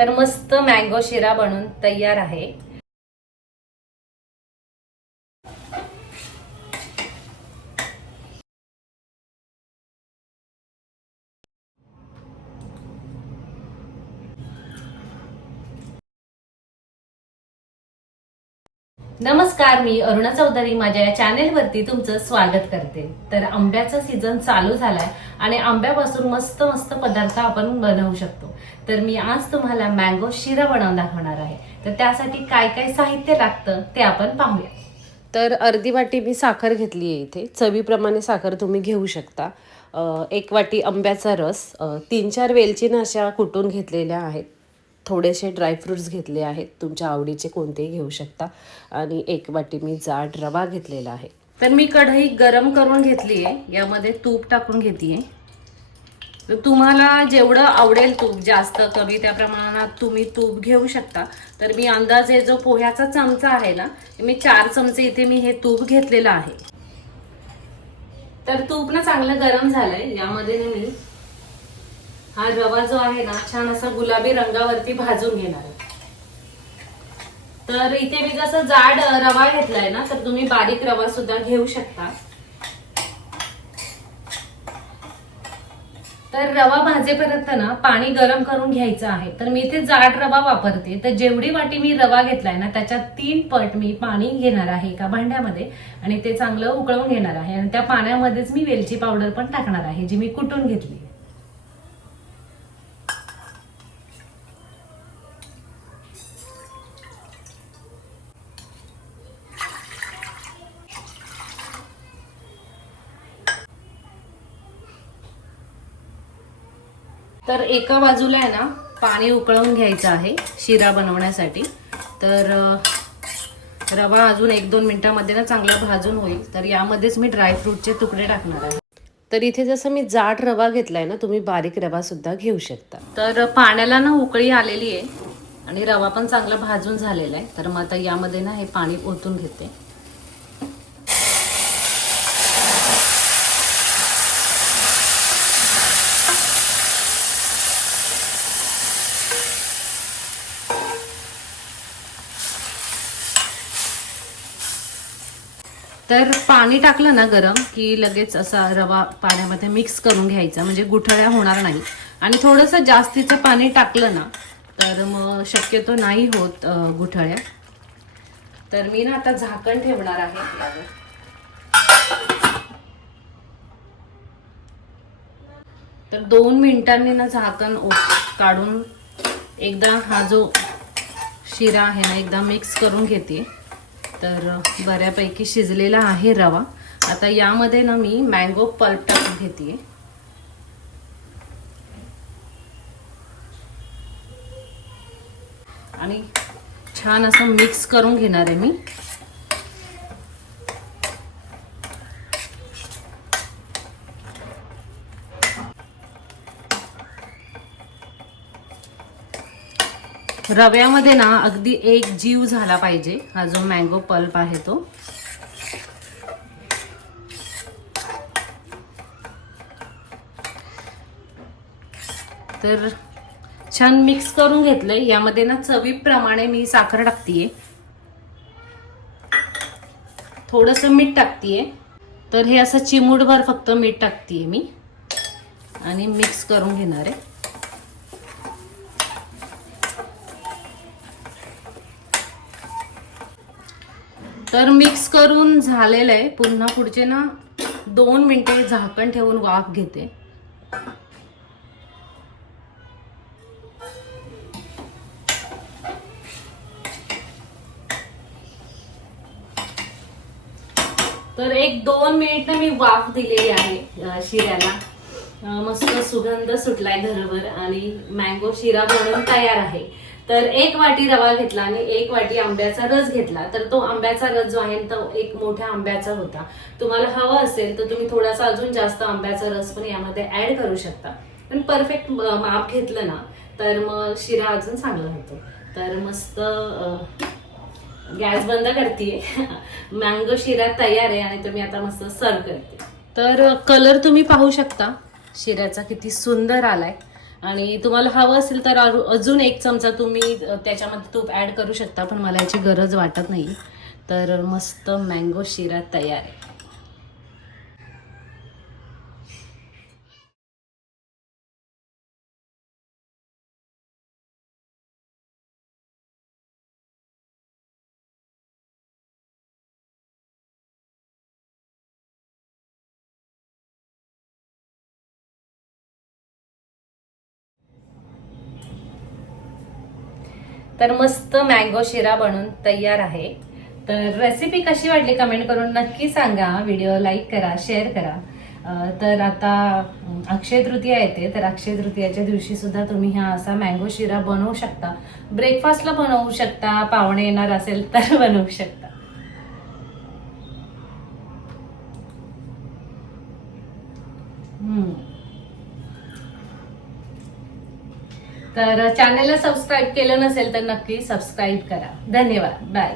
तर मस्त मँगो शिरा बनून तयार आहे. नमस्कार मी अरुणा चौधरी. माझ्या या चॅनेलवरती तुमचं स्वागत करते. तर आंब्याचा सीझन चालू झालाय आणि आंब्यापासून मस्त मस्त पदार्थ आपण बनवू शकतो. तर मी आज तुम्हाला मँगो शिरा बनवून दाखवणार आहे. तर त्यासाठी काय काय साहित्य लागतं ते आपण पाहूया. तर अर्धी वाटी मी साखर घेतली आहे इथे. चवीप्रमाणे साखर तुम्ही घेऊ शकता. एक वाटी आंब्याचा रस. तीन चार वेलचीनं अशा कुटून घेतलेल्या आहेत. थोडेसे ड्रायफ्रूट्स घेतले आहेत. तुमच्या आवडीचे कोणतेही घेऊ शकता. आणि एक वाटी मी जाड रवा घेतलेला आहे. तर मी कढई गरम करून घेतली आहे यामध्ये तूप टाकून घेते तर तुम्हाला जेवढं आवडेल तूप जास्त कमी त्या प्रमाणात तुम्ही तूप घेऊ शकता. तर मी अंदाजे जो पोह्याचा चमचा आहे ना मी चार चमचे इथे मी हे तूप घेतलेलं आहे. तर तूप ना चांगलं गरम झालंय. यामध्ये मी हा रवा जो आहे ना छान असा गुलाबी रंगावरती भाजून घेणार आहे. तर इथे मी जसं जाड रवा घेतलाय ना तर तुम्ही बारीक रवा सुद्धा घेऊ शकता. तर रवा भाजेपर्यंत ना पाणी गरम करून घ्यायचं आहे. तर मी इथे जाड रवा वापरते. तर जेवढी वाटी मी रवा घेतलाय ना त्याच्यात तीन पट मी पाणी घेणार आहे एका भांड्यामध्ये आणि ते चांगलं उकळवून घेणार आहे. आणि त्या पाण्यामध्येच मी वेलची पावडर पण टाकणार आहे जी मी कुटून घेतली. तर एका बाजूला आहे ना पाणी उकळवून घ्यायचं आहे शिरा बनवण्यासाठी. तर रवा अजून एक दोन मिनिटामध्ये ना चांगला भाजून होईल. तर यामध्येच मी ड्रायफ्रूटचे तुकडे टाकणार आहे. तर इथे जसं मी जाड रवा घेतलाय ना तुम्ही बारीक रवा सुद्धा घेऊ शकता. तर पाण्याला ना उकळी आलेली आहे आणि रवा पण चांगला भाजून झालेला आहे. तर मग आता यामध्ये ना हे पाणी ओतून घेते. तर पाणी टाकलं ना गरम की लगेच असा रवा पाण्यामध्ये मिक्स करून घ्यायचा. म्हणजे गुठळ्या होणार नाही. आणि थोडंसं जास्तीचं पाणी टाकलं ना तर मग शक्यतो नाही होत गुठळ्या. तर मी ना आता झाकण ठेवणार आहे. यावर. तर दोन मिनिटांनी ना झाकण ओ- काढून एकदा हा जो शिरा आहे ना एकदा मिक्स करून घेते. तर बऱ्यापैकी शिजलेला आहे रवा. आता यामध्ये ना मी मँगो पल्प टाकून घेते आणि छान असं मिक्स करून घेणार आहे मी. रव्यामध्ये ना अगदी एक जीव झाला पाहिजे. हा जो मँगो पल्प आहे तो. तर छान मिक्स करून घेतलंय. यामध्ये ना चवीप्रमाणे मी साखर टाकतीये. थोडस मीठ टाकतीये. तर हे असं चिमूटभर फक्त मीठ टाकतीये मी. आणि मिक्स करून घेणार आहे. तर मिक्स करून झालेलं आहे. पुन्हा पुढचे ना दोन मिनटे झाकण ठेवून वाफ घेते. तर एक दोन मिनिट मी वाफ दिलेली आहे शिऱ्याला. मस्त सुगंध सुटलाय घरभर आणि मँगो शिरा बनवून तयार आहे. तर एक वाटी रवा घेतला आणि एक वाटी आंब्याचा रस घेतला. तर तो आंब्याचा रस जो आहे तो एक मोठ्या आंब्याचा होता. तुम्हाला हवा असेल तर तुम्ही थोडासा अजून जास्त आंब्याचा रस पण यामध्ये ऍड करू शकता. पण परफेक्ट माप घेतलं ना तर मग शिरा अजून चांगला होतो. तर मस्त गॅस बंद करते मँगो शिरा तयार आहे आणि तुम्ही आता मस्त सर्व करते. तर कलर तुम्ही पाहू शकता. शिऱ्याचा किती सुंदर आलाय. आणि तुम्हाला हवं असेल तर अजून एक चमचा तुम्ही त्याच्यामध्ये तूप ॲड करू शकता पण मला याची गरज वाटत नाही. तर मस्त मँगो शिरा तयार आहे. तर मस्त मँगो शिरा बनून तयार आहे. तर रेसिपी कशी वाटली कमेंट करून नक्की सांगा. व्हिडिओ लाईक करा शेअर करा. तर आता अक्षय तृतीया येते. तर अक्षय तृतीयाच्या दिवशी सुद्धा तुम्ही हा असा मँगो शिरा बनवू शकता. ब्रेकफास्टला बनवू शकता. पाहुणे येणार असेल तर बनवू शकता. तर चॅनलला सबस्क्राईब केलं नसेल तर नक्की सबस्क्राईब करा. धन्यवाद. बाय